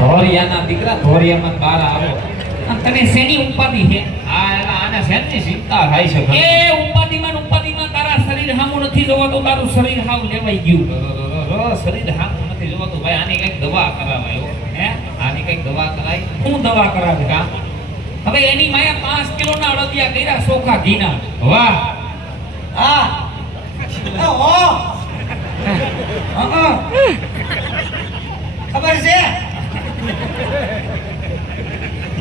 ધોરિયાના દીકરા ધોરિયામાં બાર આવો અને તને શેની ઉપાધિ છે? આ આને શેની ચિંતા થાય છે? એ ઉપાધિમાં તારા શરીર હામું નથી જોવાતું, તારું શરીર હાવ લેવાઈ ગયું. શરીર હામું નથી જોવાતું ભાઈ, આની કઈક દવા કરાવાય. હે આની કઈક દવા કરાય? હું દવા કરાવે કા? હવે એની માયા 5 કિલોના અડદિયા કર્યા ચોખા ઘીના. વાહ હા ખબર છે?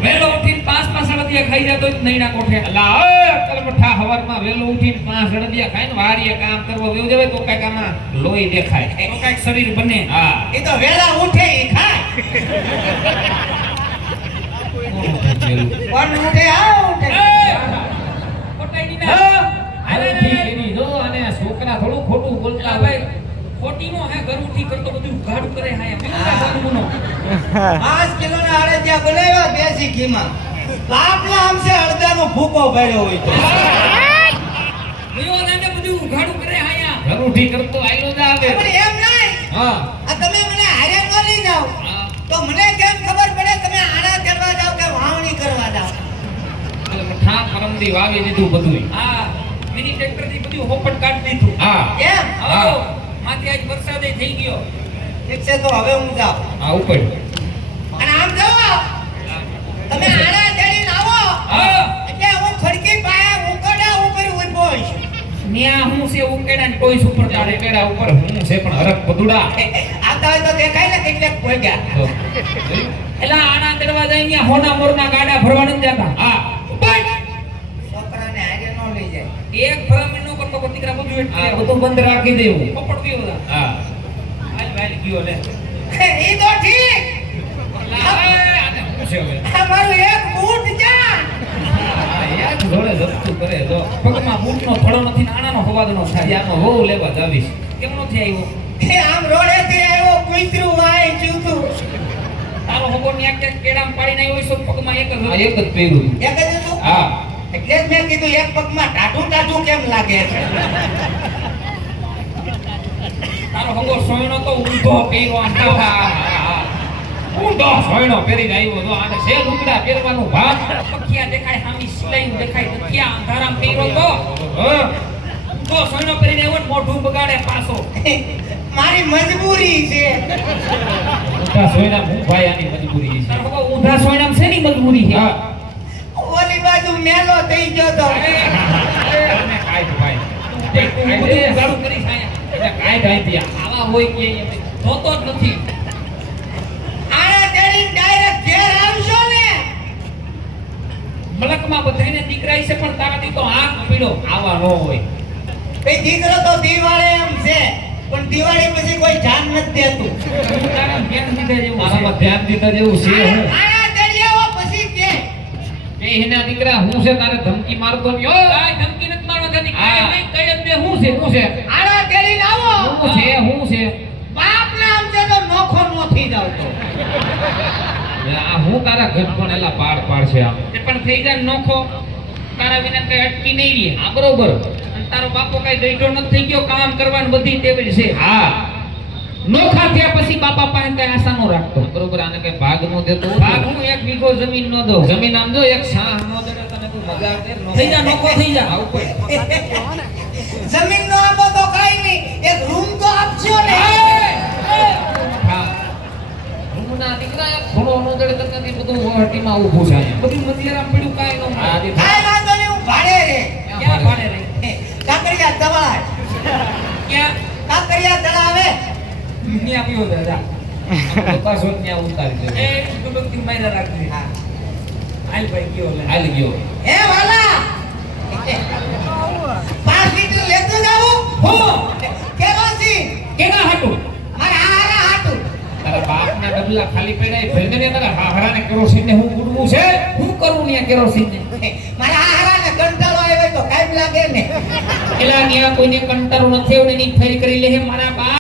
વેલો ઉઠીને 5 અડદિયા ખાઈ જતો જ નૈના કોઠે. અલા કલમઠા હવારમાં વેલો ઉઠીને 5 અડદિયા ખાઈને વારીએ કામ કરવા વેવ જવાય તો કઈક આમાં લોહી દેખાય, તો કઈક શરીર બને. હા એ તો વેલા ઉઠે ઈ ખાય. કોણ ઉઠે? આ ઉઠે કોટાઈ દીના. હાલે એની જો અને છોકરા થોડું ખોટું બોલતા ભાઈ. ખોટી નો હે ગરુઠી કરતો બધું ગાડું કરે હા એમ. 5 કિલોના અડદિયા બનાવ્યા દેશી ઘીમાં. બાપના આમસે અડદાનો ભૂકો ભર્યો હોય તો મયોલાને બધું ગાડું કરે હા ગરુઠી કરતો આયલો જ આવે. પણ એમ નહીં. હા આ તમે મને હારે ન લઈ જાવ તો મને કેમ ખબર પડે તમે આડા કરવા જાવ કે વાવણી કરવા જાવ? ઠા કરમદી વાવી દીધું બધું. હા મિની ટ્રેક્ટર થી બધું હોપટ કાઢી દીધું. હા એમ? હા માથે આજ વરસાદ થઈ ગયો. ઠીક છે તો હવે હું જાઉં. હા ઉપર અને આમ જાઓ તમે આડા ચડીને આવો એટલે હું ખડકી પાયા ઉકડા ઉપર ઊભો છું. ન્યા હું છે ઉકેડા ને કોઈ સુપર તારે કેડા ઉપર હું છે પણ હરક બદુડા આવતા હોય તો દેખાય ને કેટલેક પહોંચ્યા. એલા આના દરવાજા અહીંયા હોના મોરના ગાડા ભરવાનું જતા. હા ઉપર છોકરાને હારે ન લઈ જાય. એક ફરમ નો કરતો દીકરા બધું એટલે બધું બંધ રાખી દેવું. પોપટ ગયો બધા. હા હાલ ભાઈ ગયો લે. ઈ તો ઠીક. આને હું છે હવે અમારું એક બૂટ ક્યાં? એક જોડે જતું કરે જો પગમાં બૂટનો થડો નથી ને આનાનો હવાદનો થાય. આનો હોવ લેવા જાવીશ. કેમ નો થી આવ્યો? એ આમ રોડેથી આવ્યો કુતરું વાય ચૂતું. તારો હગો ને એક કેડામ પાડીને આવ્યો છો પગમાં એક જ પહેર્યું. એક જ હતું? હા એટલે જ મેં કીધું એક પગમાં ટાઢું કેમ લાગે છે? તારો હગો સોયણો તો ઊંધો પહેર્યો આમ ઊંધો સોયણો પહેરીને આવ્યો તો આને છે લુગડા પહેરવાનું ભાગ પખિયા દેખાય સામી સિલાઈ દેખાય તકિયા અંધારામ પહેર્યો તો ઊંધો સોયણો પહેરીને આવ્યો ને મોઢું બગાડે પાછો. મારી મજબૂરી છે. ઊંધા સોયણા હું ભાઈ આની મજબૂરી છે. તારો હગો ઊંધા સોયણામ છે ની મજબૂરી છે. હા ઓલી બાજુ મેલો થઈ ગયો તો આને કાઈ ભાઈ તે બધું ગાડું કરી સાયા એટલે કાઈ થાય ત્યાં આવા હોય કે જોતો જ નથી. આને તેડી ડાયરેક્ટ ઘેર આવશો ને? મલકમાં બધાને દીકરા છે પણ તારાથી તો આંખ પીડો આવા ન હોય. એ દીકરો તો દિવાળે એમ છે પણ દિવાળી પછી કોઈ ધ્યાન નથી દેતું. તારા ધ્યાન દીધા જેવું મારામાં ધ્યાન દીધા જેવું છે. હું આને તેડી આવો પછી કે એના દીકરા હું છે તારે ધમકી મારતો નહીં. ઓ આ ધમકી નથી મારવા દેતી. આ નહીં કઈ જ દે હું છે આને તેડીને આવો. હું છે બાપ નામ છે તો નોખો નો થઈ જાવ તો. આ હું તારા ઘર પણ એલા પાડ છે આમ તે પણ થઈ જાય નોખો તારા વિના કઈ અટકી નહીં રહે. આ બરોબર. અને તારો બાપો કઈ ગઈઢો નથી થઈ ગયો કામ કરવાની બધી ટેવડ છે. હા નોખા થયા પછી બાપા પાસે કઈ આશા નો રાખતો. બરોબર. આને કઈ ભાગ નો દેતો. ભાગ હું 1 વીઘો જમીન નો દઉં. જમીન આમ જો એક સાહ નો દે તને તું મજા આવે થઈ જા નોખો થઈ જા. આ ઉપર જમીન નો આપો તો કઈ નહીં એક રૂમ તો આપજો ને. હા રૂમના દીકરા થોડો નો દે તને બધું વહટીમાં ઊભું છે. બધું મધ્યરામ પડ્યું કાઈ નો કાઈ વાંધો નહીં હું ભાડે રે. ક્યાં ભાડે રે? કાકરિયા તળાવ. ક્યાં કાકરિયા તળાવે ન્યા આવ્યો દાદા. તો પાછો ન્યા ઉતારી દે. એ ડુબકતી માયરા રાખજે. હા હાલ ભાઈ ગયો લે. હાલ ગયો. એ વાલા 5 લીટર લેતો જાવ. હો કેરોસીન કેના હાટુ? મારા હારા હાટુ. તારા બાપના ડબલા ખાલી પડ્યા ફેરને ને તારા હાહરાને કેરોસીન ને હું ગુડવું છે. હું કરું ન્યા કેરોસીન ને? મારા હારાને કંટાળો આવ્યો તો કાઈ લાગે ને. એલા ન્યા કોઈને કંટાળો નથી આવડે ની ફેર કરી લે હે મારા બાપ.